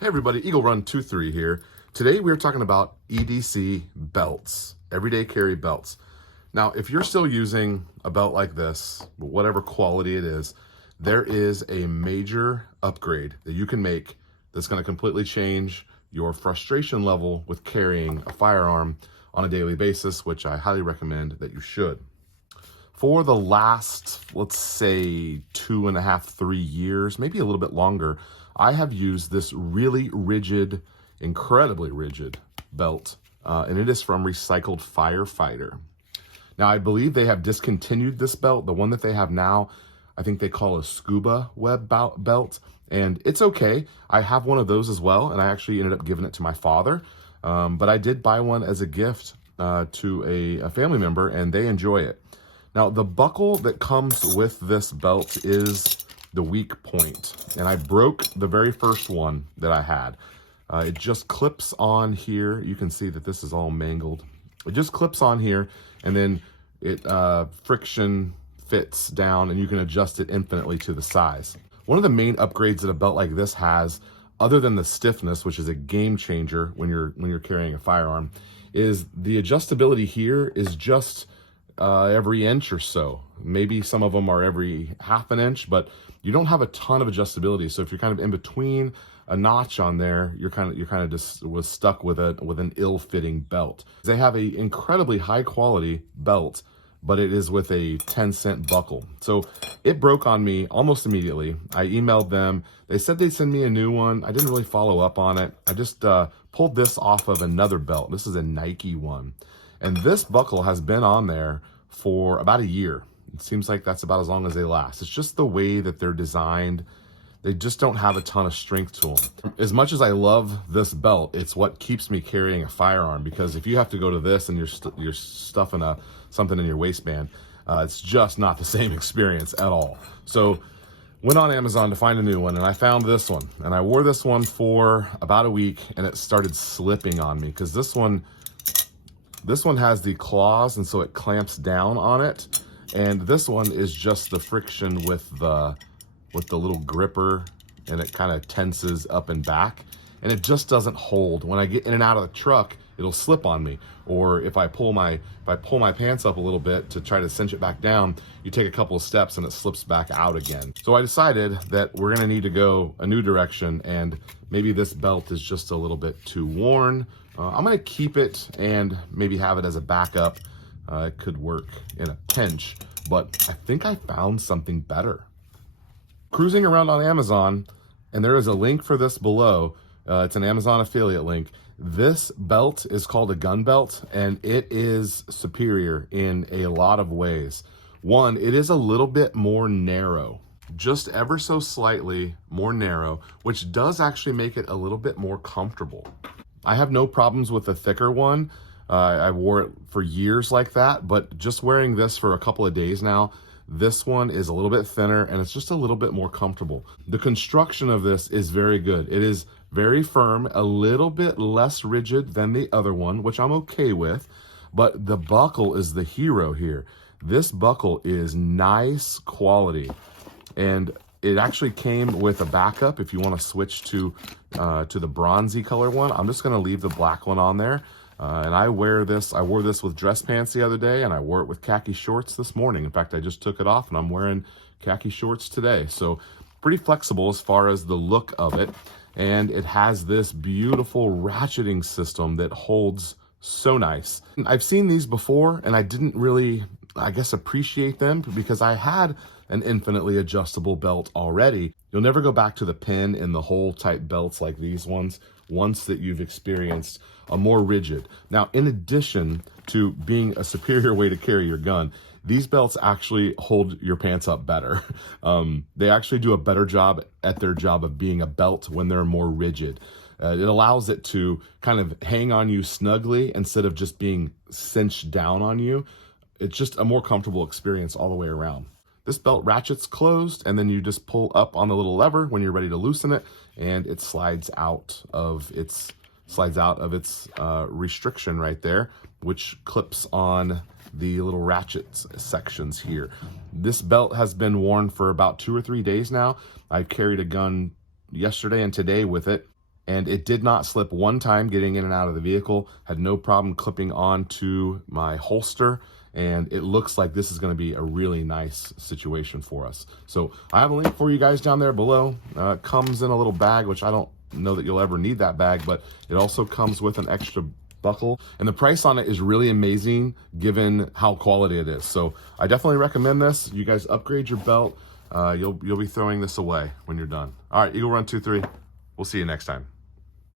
Hey everybody, Eagle Run 23 here. Today we are talking about EDC belts, everyday carry belts. Now, if you're still using a belt like this, whatever quality it is, there is a major upgrade that you can make that's going to completely change your frustration level with carrying a firearm on a daily basis, which I highly recommend that you should. For the last, let's say 2.5, 3 years, maybe a little bit longer, I have used this really rigid, incredibly rigid belt, and it is from Recycled Firefighter. Now, I believe they have discontinued this belt. The one that they have now, I think they call a scuba web belt, and it's okay. I have one of those as well, and I actually ended up giving it to my father, but I did buy one as a gift to a family member, and they enjoy it. Now, the buckle that comes with this belt is the weak point, and I broke the very first one that I had. It just clips on here. You can see that this is all mangled. It just clips on here, and then it friction fits down, and you can adjust it infinitely to the size. One of the main upgrades that a belt like this has, other than the stiffness, which is a game changer when you're carrying a firearm, is the adjustability here is just every inch or so. Maybe some of them are every half an inch, but you don't have a ton of adjustability. So if you're kind of in between a notch on there, you're kind of just was stuck with an ill-fitting belt. They have a incredibly high quality belt, but it is with a 10-cent buckle. So it broke on me almost immediately. I emailed them. They said they'd send me a new one. I didn't really follow up on it. I just pulled this off of another belt. This is a Nike one. And this buckle has been on there for about a year. It seems like that's about as long as they last. It's just the way that they're designed. They just don't have a ton of strength to them. As much as I love this belt, it's what keeps me carrying a firearm, because if you have to go to this and you're stuffing something in your waistband, it's just not the same experience at all. So went on Amazon to find a new one, and I found this one. And I wore this one for about a week, and it started slipping on me because this one has the claws, and so it clamps down on it. And this one is just the friction with the little gripper, and it kind of tenses up and back, and it just doesn't hold. When I get in and out of the truck, it'll slip on me. Or if I pull my pants up a little bit to try to cinch it back down, you take a couple of steps and it slips back out again. So I decided that we're gonna need to go a new direction, and maybe this belt is just a little bit too worn. I'm gonna keep it and maybe have it as a backup. It could work in a pinch, but I think I found something better. Cruising around on Amazon, and there is a link for this below. It's an Amazon affiliate link. This belt is called a gun belt, and it is superior in a lot of ways. One, it is a little bit more narrow, just ever so slightly more narrow, which does actually make it a little bit more comfortable. I have no problems with the thicker one. I wore it for years like that, but just wearing this for a couple of days now, this one is a little bit thinner, and it's just a little bit more comfortable. The construction of this is very good. It is very firm, a little bit less rigid than the other one, which I'm okay with, but the buckle is the hero here. This buckle is nice quality, and it actually came with a backup if you want to switch to the bronzy color one. I'm just going to leave the black one on there. And I wore this with dress pants the other day, and I wore it with khaki shorts this morning. In fact, I just took it off and I'm wearing khaki shorts today. So pretty flexible as far as the look of it. And it has this beautiful ratcheting system that holds so nice. I've seen these before, and I didn't really, I guess, appreciate them because I had an infinitely adjustable belt already. You'll never go back to the pin in the hole type belts like these ones once that you've experienced a more rigid. Now, in addition to being a superior way to carry your gun, these belts actually hold your pants up better. They actually do a better job at their job of being a belt when they're more rigid. It allows it to kind of hang on you snugly instead of just being cinched down on you. It's just a more comfortable experience all the way around. This belt ratchets closed, and then you just pull up on the little lever when you're ready to loosen it, and it slides out of its restriction right there, which clips on the little ratchet sections here. This belt has been worn for about 2 or 3 days now. I carried a gun yesterday and today with it, and it did not slip one time getting in and out of the vehicle. Had no problem clipping onto my holster, and it looks like this is going to be a really nice situation for us. So I have a link for you guys down there below. It comes in a little bag, which I don't know that you'll ever need that bag, but it also comes with an extra buckle, and the price on it is really amazing given how quality it is. So I definitely recommend this. You guys upgrade your belt. You'll be throwing this away when you're done. All right, Eagle Run 23. We'll see you next time.